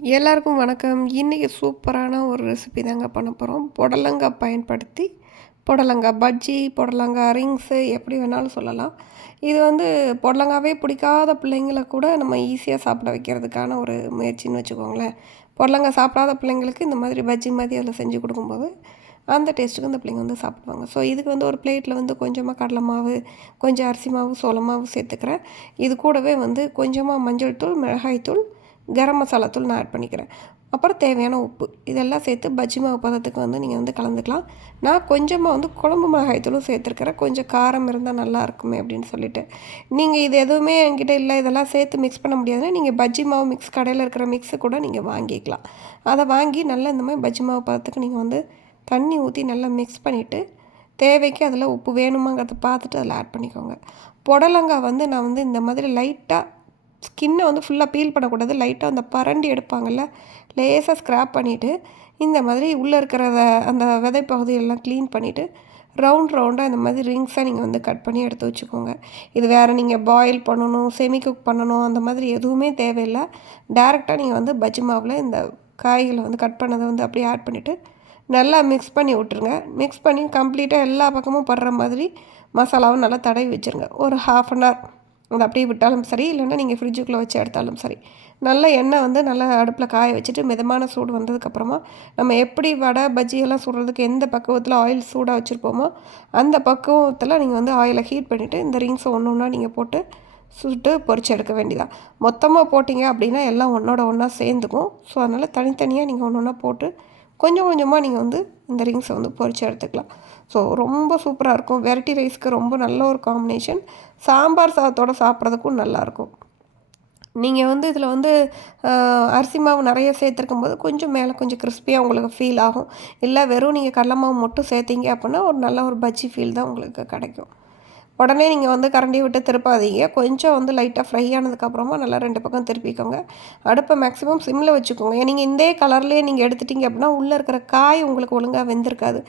எல்லாருக்கும் வணக்கம். இன்றைக்கி சூப்பரான ஒரு ரெசிபி தாங்க பண்ண போகிறோம் புடலங்காய் பயன்படுத்தி புடலங்காய் பஜ்ஜி புடலங்காய் ரிங்ஸு எப்படி வேணாலும் சொல்லலாம். இது வந்து புடலங்காவே பிடிக்காத பிள்ளைங்கள கூட நம்ம ஈஸியாக சாப்பிட வைக்கிறதுக்கான ஒரு முயற்சின்னு வச்சுக்கோங்களேன். புடலங்காய் சாப்பிடாத பிள்ளைங்களுக்கு இந்த மாதிரி பஜ்ஜி மாதிரி அதில் செஞ்சு கொடுக்கும்போது அந்த டேஸ்ட்டுக்கு இந்த பிள்ளைங்க வந்து சாப்பிடுவாங்க. ஸோ இதுக்கு வந்து ஒரு பிளேட்டில் வந்து கொஞ்சமாக கடலை மாவு கொஞ்சம் அரிசி மாவு சோள மாவு சேர்த்துக்கிறேன். இது கூடவே வந்து கொஞ்சமாக மஞ்சள் தூள் மிளகாய் தூள் கரம் மசாலா தூள் நான் ஆட் பண்ணிக்கிறேன். அப்புறம் தேவையான உப்பு. இதெல்லாம் சேர்த்து பஜ்ஜி மாவு பதத்துக்கு வந்து நீங்கள் வந்து கலந்துக்கலாம். நான் கொஞ்சமாக வந்து குழம்பு மிளகாய் தூளும் சேர்த்துருக்கிறேன். கொஞ்சம் காரம் இருந்தால் நல்லா இருக்குமே அப்படின்னு சொல்லிட்டு. நீங்கள் இது எதுவுமே என்கிட்ட இல்லை. இதெல்லாம் சேர்த்து மிக்ஸ் பண்ண முடியாதுன்னா நீங்கள் பஜ்ஜி மாவு மிக்ஸ் கடையில் இருக்கிற மிக்ஸு கூட நீங்கள் வாங்கிக்கலாம். அதை வாங்கி நல்லா இந்த மாதிரி பஜ்ஜி மாவு பதத்துக்கு நீங்கள் வந்து தண்ணி ஊற்றி நல்லா மிக்ஸ் பண்ணிவிட்டு தேவைக்கு அதில் உப்பு வேணுமாங்கிறத பார்த்துட்டு அதில் ஆட் பண்ணிக்கோங்க. புடலங்காய் வந்து நான் வந்து இந்த மாதிரி லைட்டாக ஸ்கின்னை வந்து ஃபுல்லாக பீல் பண்ணக்கூடாது. லைட்டாக அந்த பரண்டி எடுப்பாங்கள்ல லேசாக ஸ்க்ராப் பண்ணிவிட்டு இந்த மாதிரி உள்ளே இருக்கிறத அந்த விதை பகுதியெல்லாம் க்ளீன் பண்ணிவிட்டு ரவுண்ட் ரவுண்டாக இந்த மாதிரி ரிங்ஸாக நீங்கள் வந்து கட் பண்ணி எடுத்து வச்சுக்கோங்க. இது வேறு நீங்கள் பாயில் பண்ணணும் செமி குக் பண்ணணும் அந்த மாதிரி எதுவுமே தேவையில்லை. டேரெக்டாக நீங்கள் வந்து பஜ்ஜி மாவில் இந்த காய்களை வந்து கட் பண்ணதை வந்து அப்படியே ஆட் பண்ணிவிட்டு நல்லா மிக்ஸ் பண்ணி விட்டுருங்க. மிக்ஸ் பண்ணி கம்ப்ளீட்டாக எல்லா பக்கமும் படுற மாதிரி மசாலாவும் நல்லா தடவி வச்சுருங்க. ஒரு ஹாஃப் அன் ஹவர் அதை அப்படியே விட்டாலும் சரி இல்லைன்னா நீங்கள் ஃப்ரிட்ஜுக்குள்ளே வச்சு எடுத்தாலும் சரி. நல்ல எண்ணெய் வந்து நல்லா அடுப்பில் காய வச்சுட்டு மிதமான சூடு வந்ததுக்கப்புறமா நம்ம எப்படி வடை பஜ்ஜியெல்லாம் சுடுறதுக்கு எந்த பக்குவத்தில் ஆயில் சூடாக வச்சுருப்போமோ அந்த பக்குவத்தில் நீங்கள் வந்து ஆயிலை ஹீட் பண்ணிவிட்டு இந்த ரிங்ஸை ஒன்று ஒன்றா நீங்கள் போட்டு சுட்டு பொறிச்சு எடுக்க வேண்டியதான் மொத்தமாக போட்டிங்க அப்படின்னா எல்லாம் ஒன்றோட ஒன்றா சேர்ந்துக்கும். ஸோ அதனால் தனித்தனியாக நீங்கள் ஒன்று ஒன்றா போட்டு கொஞ்சம் கொஞ்சமாக நீங்கள் வந்து இந்த ரிங்ஸை வந்து பொறிச்சு எடுத்துக்கலாம். ஸோ ரொம்ப சூப்பராக இருக்கும். வெரைட்டி ரைஸ்க்கு ரொம்ப நல்ல ஒரு காம்பினேஷன் சாம்பார் சாதத்தோடு சாப்பிட்றதுக்கும் நல்லாயிருக்கும் நீங்கள் வந்து இதில் வந்து அரிசி மாவு நிறைய சேர்த்துருக்கும் போது கொஞ்சம் மேலே கொஞ்சம் கிறிஸ்பியாக உங்களுக்கு ஃபீல் ஆகும். இல்லை வெறும் நீங்கள் கடல மாவு மட்டும் சேர்த்திங்க அப்படின்னா ஒரு நல்ல ஒரு பஜ்ஜி ஃபீல் தான் உங்களுக்கு கிடைக்கும். உடனே நீங்கள் வந்து கரண்டி விட்டு திருப்பாதீங்க. கொஞ்சம் வந்து லைட்டாக ஃப்ரை ஆனதுக்கப்புறமா நல்லா ரெண்டு பக்கம் திருப்பிக்கோங்க. அடுப்பை மேக்ஸிமம் சிம்மில் வச்சுக்கோங்க. நீங்கள் இந்த கலர்லேயே நீங்கள் எடுத்துட்டிங்க அப்படின்னா உள்ளே இருக்கிற காய் உங்களுக்கு ஒழுங்காக வெந்திருக்காது.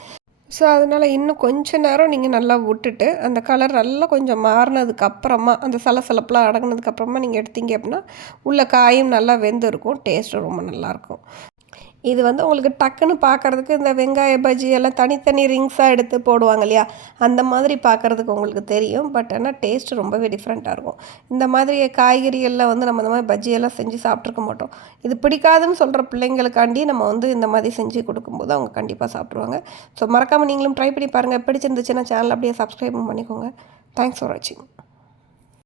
ஸோ அதனால் இன்னும் கொஞ்ச நேரம் நீங்கள் நல்லா விட்டுட்டு அந்த கலர் நல்லா கொஞ்சம் மாறினதுக்கப்புறமா அந்த சலசலப்பெலாம் அடங்கினதுக்கப்புறமா நீங்கள் எடுத்தீங்க அப்படின்னா உள்ள காயும் நல்லா வெந்திருக்கும். டேஸ்ட்டும் ரொம்ப நல்லாயிருக்கும் இது வந்து உங்களுக்கு டக்குன்னு பார்க்குறதுக்கு இந்த வெங்காய பஜ்ஜி எல்லாம் தனித்தனி ரிங்ஸாக எடுத்து போடுவாங்க இல்லையா? அந்த மாதிரி பார்க்குறதுக்கு உங்களுக்கு தெரியும். பட் ஆனால் டேஸ்ட் ரொம்பவே டிஃப்ரெண்ட்டாக இருக்கும். இந்த மாதிரி காய்கறிகளில் வந்து நம்ம இந்த மாதிரி பஜ்ஜியெல்லாம் செஞ்சு சாப்பிட்ருக்க மாட்டோம். இது பிடிக்காதுன்னு சொல்கிற பிள்ளைங்களுக்காண்டி நம்ம வந்து இந்த மாதிரி செஞ்சு கொடுக்கும்போது அவங்க கண்டிப்பாக சாப்பிடுவாங்க ஸோ மறக்காமல் நீங்களும் ட்ரை பண்ணி பாருங்கள் பிடிச்சிருந்துச்சுன்னா சேனல் அப்படியே சப்ஸ்கிரைபும் பண்ணிக்கோங்க. தேங்க்ஸ் ஃபார் வாட்சிங்